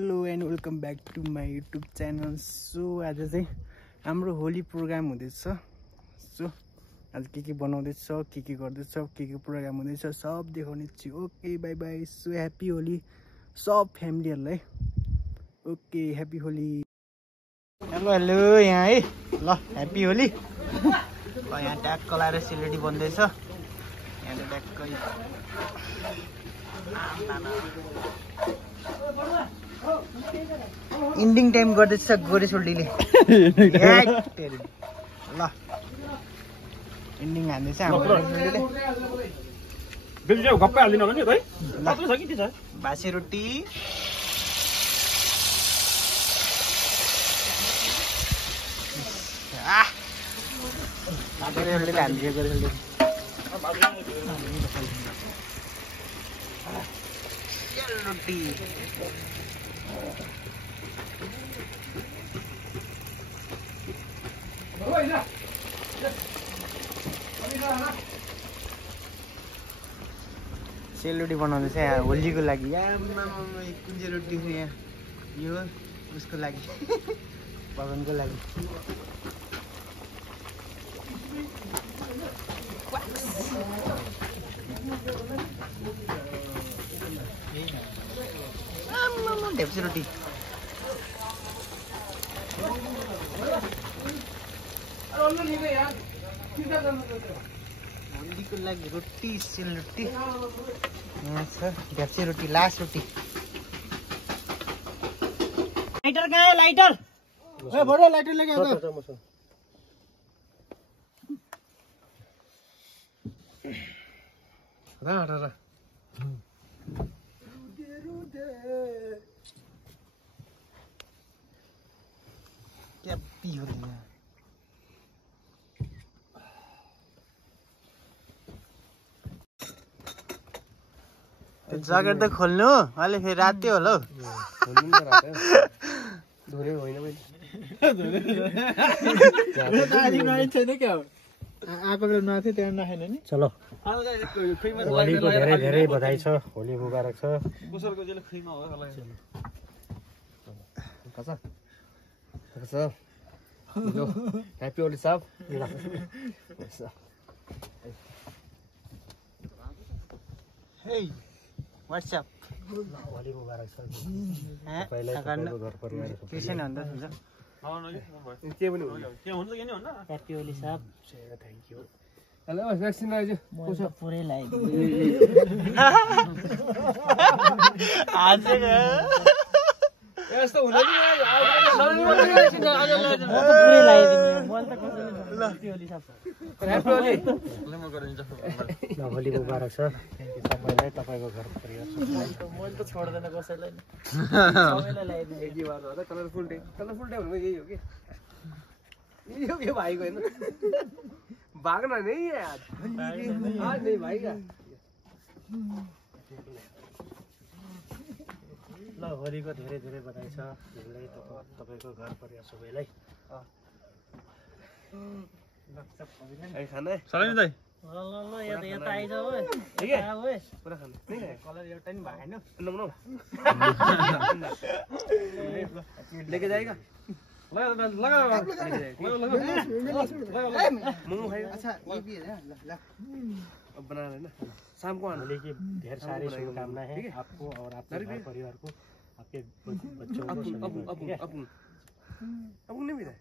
Hello and welcome back to my YouTube channel. So आज चाहिँ हाम्रो होली प्रोग्राम हुँदैछ। सो आज के बनाउँदैछ, के गर्दैछ, के प्रोग्राम हुँदैछ सब देखाउने छु। Okay bye bye. So happy Holi सब फ्यामिलीहरूलाई। Okay happy Holi. Hello hello यहाँ है ल ह्याप्पी होली। यहाँ ट्याक्क लाएर सेलरोटी बन्दैछ। यहाँ ट्याक्कै इन्डिङ टाइम गर्दैछ गोरेसोल्डीले। ल इन्डिङ हान्दैछ हाम्रो गोरेसोल्डीले। बासी रोटी गोरेसोल्डीले हान्छ। गोरेसोल्डी रोटी सेलरोटी बनाउँदैछ यहाँ होलीको लागि। कुन चाहिँ रोटी हो यहाँ? यो उसको लागि भगवानको लागि। ढेप्सी रोटी होलीको लागि रोटी सेलरोटी यहाँ छ। ढेप्सी रोटी लास्ट रोटी। लाइटर कहाँ है? लाइटर बडो लाइटर लेके आओ त। रा क्या पी हो रही है? जगेट त खोल्नु अहिले फेरि रातै होला हौ। आएको बेला नआएको त्यहाँ नखाएन नि। चलो होलीको धेरै धेरै बधाई छ। होली मुबारक छ। ह्याप्पी होली सब। हे व्हाट्सएप होली मुबारक छ। तपाईलाई तपाईँको घर परिवार के छैन भन्दा हुन्छ। के पनि हुन्छ के नि भन्दा happy Holi sub. Thank you. Hello vaccine आइज कसो पुरै लगाइदिनु। आज यस्तो हुँदैन नि। पुरै लगाइदिनु मन त कसले ल ह्याप्पी होली सब। ह्याप्पी होली ल म गरिदिन्छु। ल होली मुबारक छ तपाईलाई तपाईको घर परिवार मैले त छोड्दैन कसैलाई। सबैलाई लगाइदिनु एक बार हो। कलरफुल डे भनेको यही हो कि यो भाइको हैन। भाग्न नै यार आज नै भाइ का। ल होलीको धेरै धेरै बधाई छ हामीलाई तपाईको घर परिवार सबैलाई। ए खाना सलामी दाइ ल यता आइज ओए। ठीक है ओए पुरा खाना नहीं है। कलर एउटा नि भएन। नमनो लेके जाएगा। लगा मोमो खाइयो। अच्छा ये भी है ल अब बना रहे ना शाम को आने की। ढेर सारी शुभकामनाएं हैं आपको और आपके परिवार को, आपके बच्चों को। अब नहीं मिला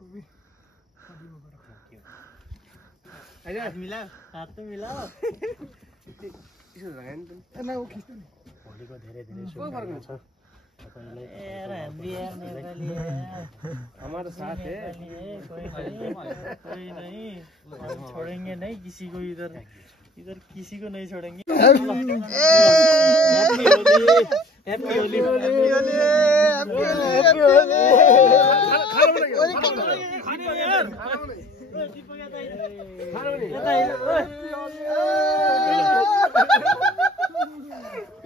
अरे मिला हाथ तो मिला। इसो लगाएन त ना वो खिच्नु नि। होलीको धेरै धेरै शुभकामना छ तपाईलाई। हमारा साथ है कोई नहीं हम छोड़ेंगे नहीं किसी को। इधर किसी को नहीं छोड़ेंगे। Happy Holi happy Holi happy Holi happy Holi. खाने यार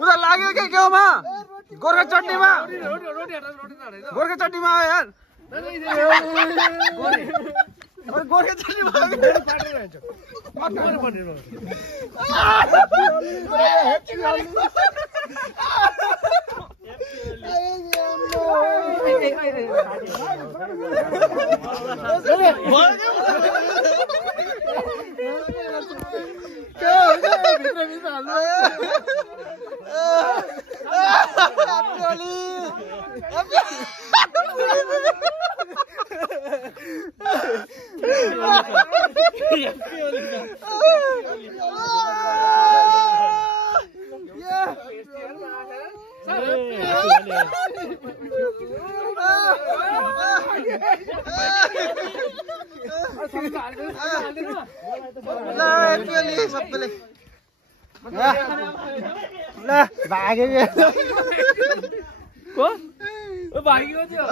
उधर लाग्यो क्या केमा गोर्खा चटनीमा गोर्खा चटनीमा आयो यार। गोर्खा चटनीमा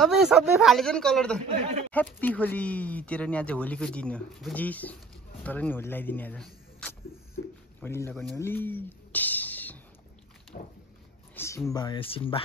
अब सबै फालेको नि कलर त ह्याप्पी होली तेरो नि आज होलीको दिन हो बुझिस् तर नि होली लगाइदिने आज होली लगाउने होली सिम्बा हो सिम्बा